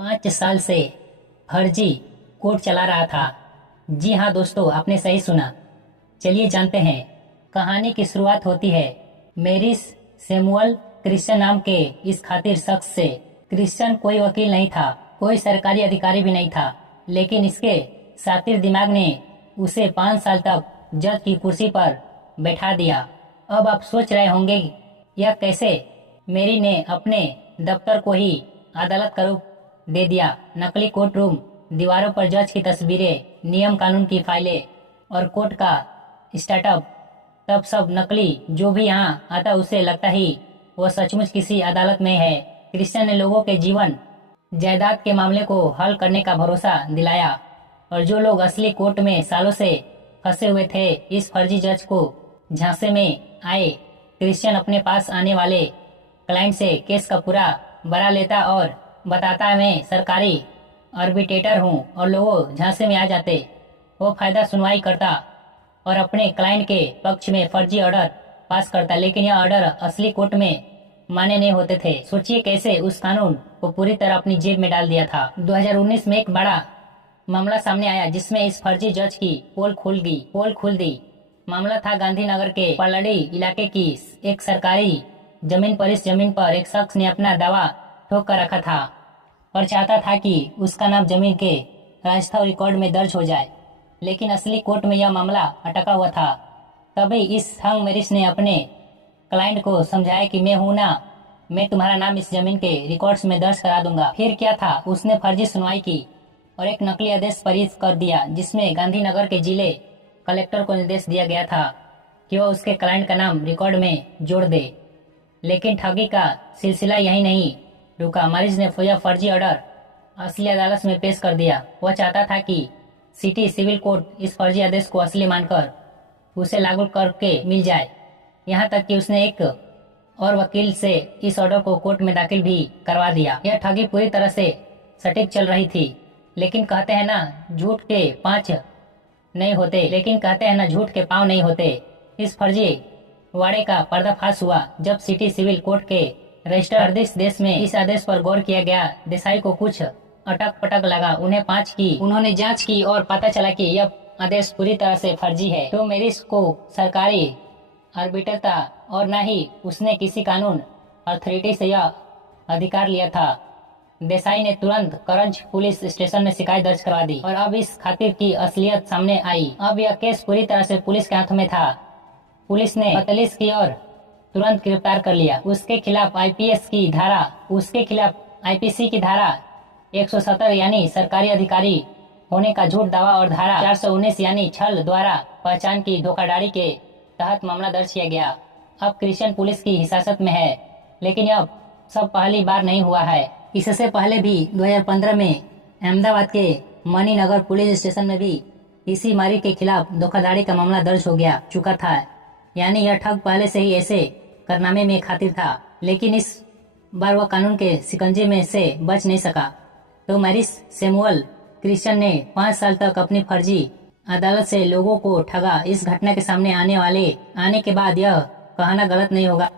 5 साल से फर्जी कोर्ट चला रहा था। जी हाँ दोस्तों, आपने सही सुना। चलिए जानते हैं। कहानी की शुरुआत होती है मेरिस सैमुअल क्रिश्चियन नाम के इस खातिर शख्स से। क्रिश्चियन कोई वकील नहीं था, कोई सरकारी अधिकारी भी नहीं था, लेकिन इसके शातिर दिमाग ने उसे 5 साल तक जज की कुर्सी पर बैठा दिया। अब आप सोच रहे होंगे यह कैसे? मेरी ने अपने दफ्तर को ही अदालत का रूप दे दिया। नकली कोर्ट रूम, दीवारों पर जज की तस्वीरें, नियम कानून की फाइलें और कोर्ट का स्टार्टअप, तब सब नकली। जो भी यहाँ आता उसे लगता ही वो सचमुच किसी अदालत में है। क्रिश्चियन ने लोगों के जीवन जायदाद के मामले को हल करने का भरोसा दिलाया, और जो लोग असली कोर्ट में सालों से फंसे हुए थे इस फर्जी जज को झांसे में आए। क्रिश्चियन अपने पास आने वाले क्लाइंट से केस का पूरा बरा लेता और बताता मैं सरकारी आर्बिट्रेटर हूँ, और लोग झांसे में आ जाते। वो फायदा सुनवाई करता और अपने क्लाइंट के पक्ष में फर्जी ऑर्डर पास करता, लेकिन यह ऑर्डर असली कोर्ट में मान्य नहीं होते थे। सोचिए कैसे उस कानून को पूरी तरह अपनी जेब में डाल दिया था। 2019 में एक बड़ा मामला सामने आया जिसमें इस फर्जी जज की पोल खुल दी। मामला था गांधीनगर के पल्लड़ी इलाके की एक सरकारी जमीन पर। इस जमीन पर एक शख्स ने अपना दावा ठोक कर रखा था और चाहता था कि उसका नाम जमीन के राजस्व रिकॉर्ड में दर्ज हो जाए, लेकिन असली कोर्ट में यह मामला अटका हुआ था। तभी इस हंग मेरिस ने अपने क्लाइंट को समझाया कि मैं हूं ना, मैं तुम्हारा नाम इस जमीन के रिकॉर्ड्स में दर्ज करा दूंगा। फिर क्या था, उसने फर्जी सुनवाई की और एक नकली आदेश पारित कर दिया जिसमें गांधीनगर के जिले कलेक्टर को निर्देश दिया गया था कि वह उसके क्लाइंट का नाम रिकॉर्ड में जोड़ दे। लेकिन ठगी का सिलसिला यही नहीं रुका। मरीज ने यह फर्जी ऑर्डर असली अदालत में पेश कर दिया। वह चाहता था कि सिटी सिविल कोर्ट इस फर्जी आदेश को असली मानकर उसे लागू करके मिल जाए। यहाँ तक कि उसने एक और वकील से इस ऑर्डर को कोर्ट में दाखिल भी करवा दिया। यह ठगी पूरी तरह से सटीक चल रही थी, लेकिन कहते हैं ना झूठ के पांव नहीं होते। इस फर्जी वाड़े का पर्दाफाश हुआ जब सिटी सिविल कोर्ट के रजिस्टर देश में इस आदेश पर गौर किया गया। देसाई को कुछ अटक पटक लगा। उन्होंने जांच की और पता चला कि यह आदेश पूरी तरह से फर्जी है। तो मेरिस को सरकारी आर्बिटर था और न ही उसने किसी कानून अथॉरिटी से यह अधिकार लिया था। देसाई ने तुरंत करंज पुलिस स्टेशन में शिकायत दर्ज करवा दी और अब इस खातिर की असलियत सामने आई। अब यह केस पूरी तरह से पुलिस के हाथ में था। पुलिस ने तलीस की और तुरंत गिरफ्तार कर लिया। उसके खिलाफ आईपीसी की धारा 170 यानी सरकारी अधिकारी होने का झूठ दावा और धारा 419 यानी छल द्वारा पहचान की धोखाधड़ी के तहत मामला दर्ज किया गया। अब क्रिश्चियन पुलिस की हिरासत में है, लेकिन यह सब पहली बार नहीं हुआ है। इससे पहले भी 2015 में अहमदाबाद के मणिनगर पुलिस स्टेशन में भी इसी मारी के खिलाफ धोखाधड़ी का मामला दर्ज हो गया चुका था। यानी यह ठग पहले से ही ऐसे कारनामे में खातिर था, लेकिन इस बार वह कानून के शिकंजे में से बच नहीं सका। तो मेरिस सैमुअल क्रिश्चियन ने 5 साल तक अपनी फर्जी अदालत से लोगों को ठगा। इस घटना के सामने आने के बाद यह कहना गलत नहीं होगा